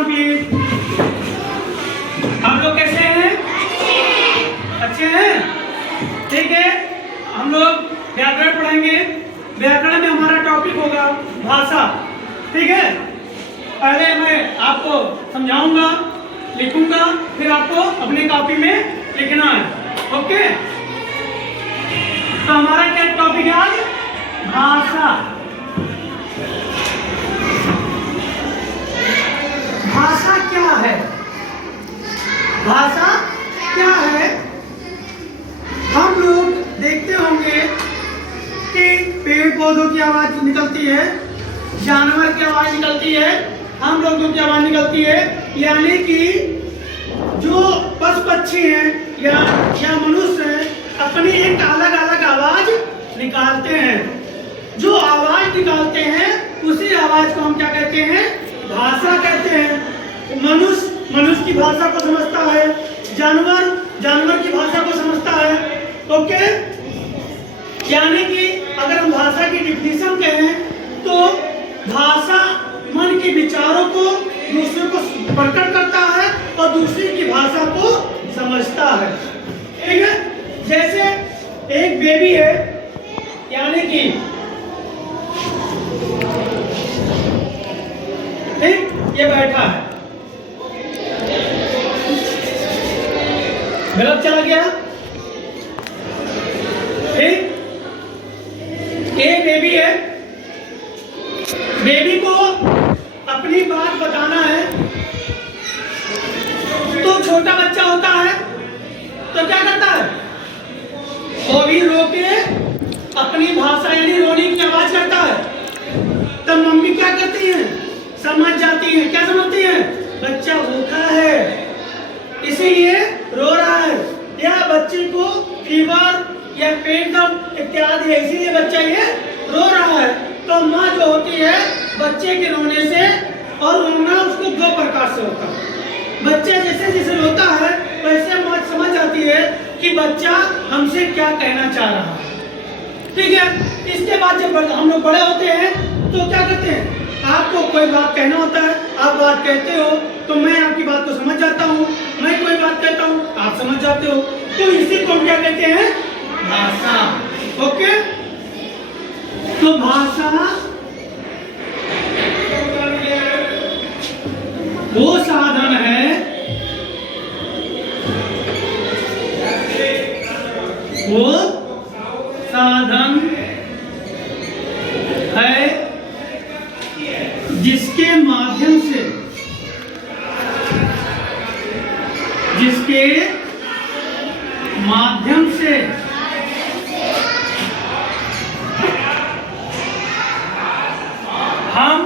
Complete. हम लोग कैसे हैं? अच्छे हैं? ठीक है, हम लोग व्याकरण पढ़ेंगे। व्याकरण में हमारा टॉपिक होगा भाषा। ठीक है, पहले मैं आपको समझाऊंगा, लिखूंगा, फिर आपको अपनी कॉपी में लिखना है। ओके, तो हमारा क्या टॉपिक है आज? भाषा। भाषा क्या है? भाषा क्या है? हम लोग देखते होंगे कि पेड़ पौधों की आवाज निकलती है, जानवर की आवाज निकलती है, हम लोगों की आवाज निकलती है, यानी कि जो पशु पक्षी हैं या मनुष्य हैं अपनी एक अलग अलग आवाज निकालते हैं। जो आवाज निकालते हैं उसी आवाज को हम क्या कहते हैं? भाषा कहते हैं। मनुष्य की भाषा को समझता है, जानवर की भाषा को समझता है। ओके, यानी कि अगर हम भाषा की डिफिनेशन कहें तो भाषा मन के विचारों को दूसरे को प्रकट करता है और दूसरे की भाषा को समझता है। ठीक है, जैसे एक बेबी है, यानी कि ठीक ये बैठा है, गलत चला गया। ठीक, ये बेबी है, बेबी को अपनी बात बताना है तो छोटा बच्चा होता है तो क्या करता है? वो भी रो के अपनी भाषा यानी रोने की आवाज करता है। तब मम्मी क्या करती है? समझ जाती है। क्या समझती है? बच्चा भूखा है इसीलिए रो रहा है, या बच्चे को फीवर या पेट दर्द इत्यादि है इसीलिए बच्चा ये रो रहा है। तो माँ जो होती है बच्चे के रोने से, और रोना उसको दो प्रकार से होता है। बच्चा जैसे जैसे रोता है वैसे माँ समझ जाती है कि बच्चा हमसे क्या कहना चाह रहा है। ठीक है, इसके बाद जब हम लोग बड़े होते हैं तो क्या करते हैं? आपको कोई बात कहना होता है, आप बात कहते हो तो मैं आपकी बात को समझ जाता हूँ, मैं कोई बात कहता हूँ आप समझ जाते हो, तो इसी को हम क्या कहते हैं? भाषा। ओके, तो भाषा वो साधन है, वो साधन है जिसके माध्यम से हम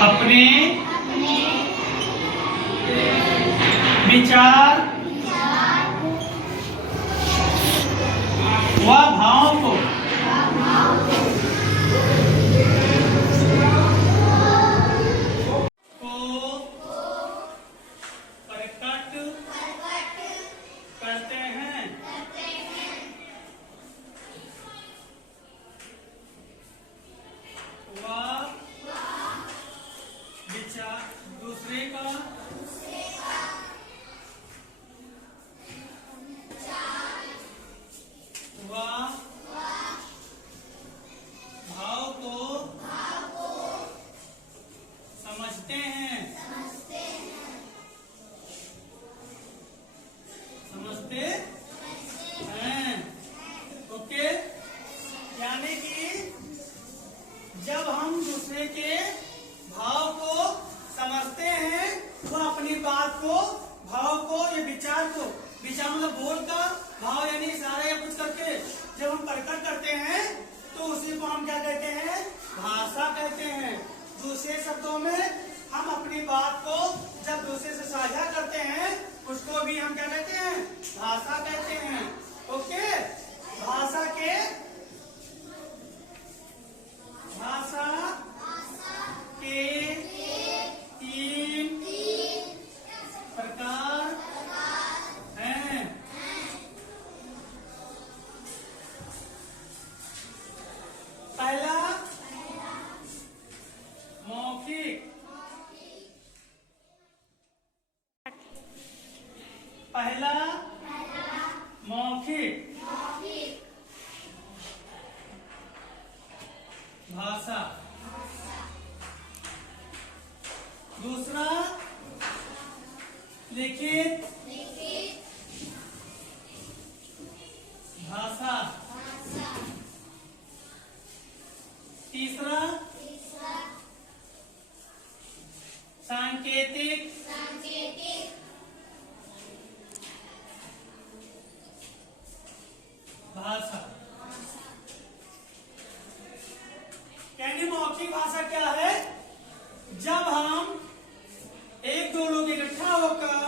अपने विचार व भावों को प्रकट करते हैं। वह विचार दूसरे का भाव को समझते हैं। ओके, यानी कि जब हम दूसरे के भाव को समझते हैं वह अपनी बात को, भाव को या विचार मतलब बोल का भाव यानी इशारा या कुछ करके जब हम प्रकट करते हैं तो उसी को हम क्या कहते हैं? भाषा कहते हैं। दूसरे शब्दों में हम अपनी बात को जब दूसरे से साझा करते हैं उसको भी हम क्या कहते हैं? भाषा कहते हैं। ओके, भाषा के तीन प्रकार हैं। पहला मौखिक भाषा, दूसरा लिखित भाषा, तीसरा सांकेतिक भाषा। यानी मौखिक भाषा क्या है? जब हम एक दो लोग इकट्ठा होकर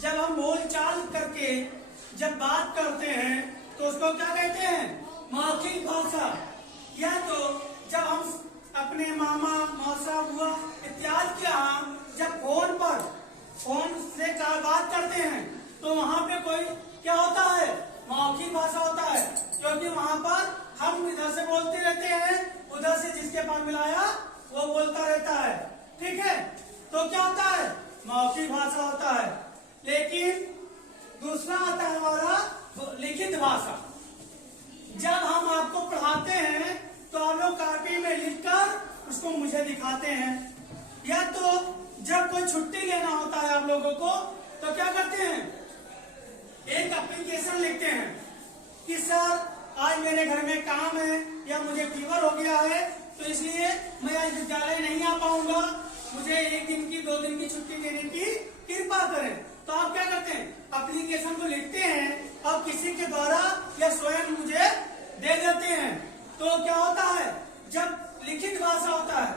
जब हम बोलचाल करके जब बात करते हैं तो उसको क्या कहते हैं? मौखिक भाषा। या तो जब हम अपने मामा मौसा बुआ इत्यादि के यहाँ जब फोन से बात करते हैं तो वहाँ पे कोई क्या होता है? मौखिक भाषा होता है, क्योंकि वहाँ पर हम इधर से बोलते रहते हैं, उधर से जिसके पास मिलाया वो बोलता रहता है। ठीक है, तो क्या होता है? मौखिक भाषा होता है। लेकिन दूसरा आता है हमारा लिखित भाषा। जब हम आपको पढ़ाते हैं तो आप लोग कॉपी में लिखकर उसको मुझे दिखाते हैं, या तो जब कोई छुट्टी लेना होता है आप लोगों को तो क्या करते हैं? एक एप्लीकेशन लिखते हैं कि सर आज मेरे घर में काम है या मुझे फीवर हो गया है तो इसलिए मैं आज विद्यालय नहीं आ पाऊंगा, मुझे 1 दिन की 2 दिन की छुट्टी देने की कृपा करें। तो आप क्या करते हैं? एप्लीकेशन को लिखते हैं और किसी के द्वारा या स्वयं मुझे दे देते हैं। तो क्या होता है? जब लिखित भाषा होता है,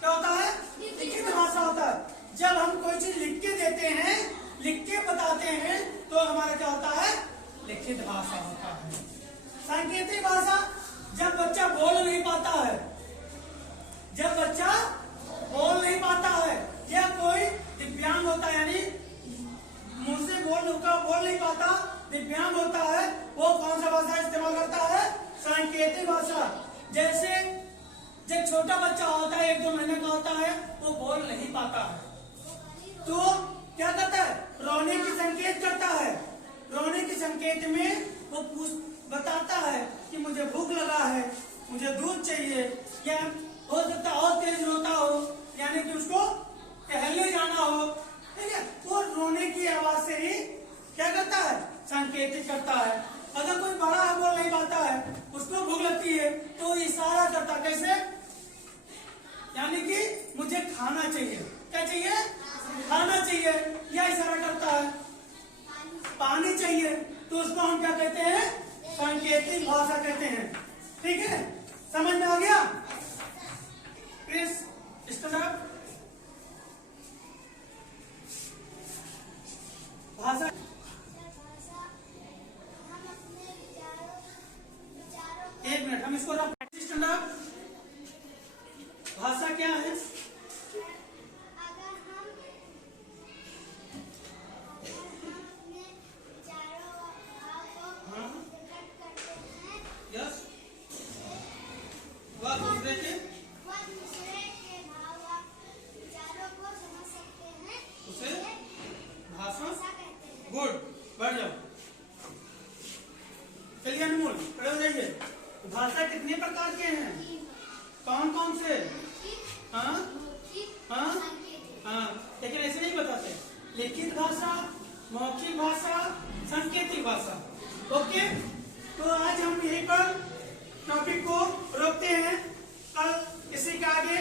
क्या होता है? लिखित भाषा होता है। जब हम कोई चीज लिख के देते हैं, लिख के बताते हैं तो हमारा क्या होता है? लिखित भाषा होता है। सांकेतिक भाषा, जब बच्चा बोल नहीं पाता है, जब बच्चा बोल नहीं पाता है या कोई दिव्यांग होता है, यानी मुंह से बोल नहीं पाता, दिव्यांग होता है, वो कौन सा भाषा इस्तेमाल करता है? सांकेतिक भाषा। जैसे जब छोटा बच्चा होता है, 1-2 महीने का होता है, वो बोल नहीं पाता है तो क्या करता है? रोने की संकेत करता है। रोने के संकेत में वो बताता है कि मुझे भूख लगा है, मुझे दूध चाहिए, या हो सकता और तेज रोता हो, यानी कि उसको टहलने जाना हो। ठीक है, वो रोने की आवाज से ही क्या करता है? संकेतित करता है। अगर कोई बड़ा बोल नहीं पाता है, उसको भूख लगती है तो इशारा करता, कैसे? यानी कि मुझे खाना चाहिए। क्या चाहिए? खाना चाहिए, या इशारा करता है पानी चाहिए, तो उसको हम क्या कहते हैं? सांकेतिक भाषा कहते हैं। ठीक है, समझ में आ गया? इस तरह भाषा एक मिनट, हम इसको भाषा क्या है? यस, वह दूसरे के भाव विचारों को समझ सकते हैं, उसे भाषा कहते हैं। गुड, बढ़ जाओ। चलिए अनमोल, खड़े हो जाइए। भाषा कितने प्रकार के हैं? कौन कौन से? हाँ हाँ हाँ, लेकिन ऐसे नहीं बताते। लिखित भाषा, मौखिक भाषा, सांकेतिक भाषा। ओके, तो आज हम यहीं पर टॉपिक को रोकते हैं। कल इसी के आगे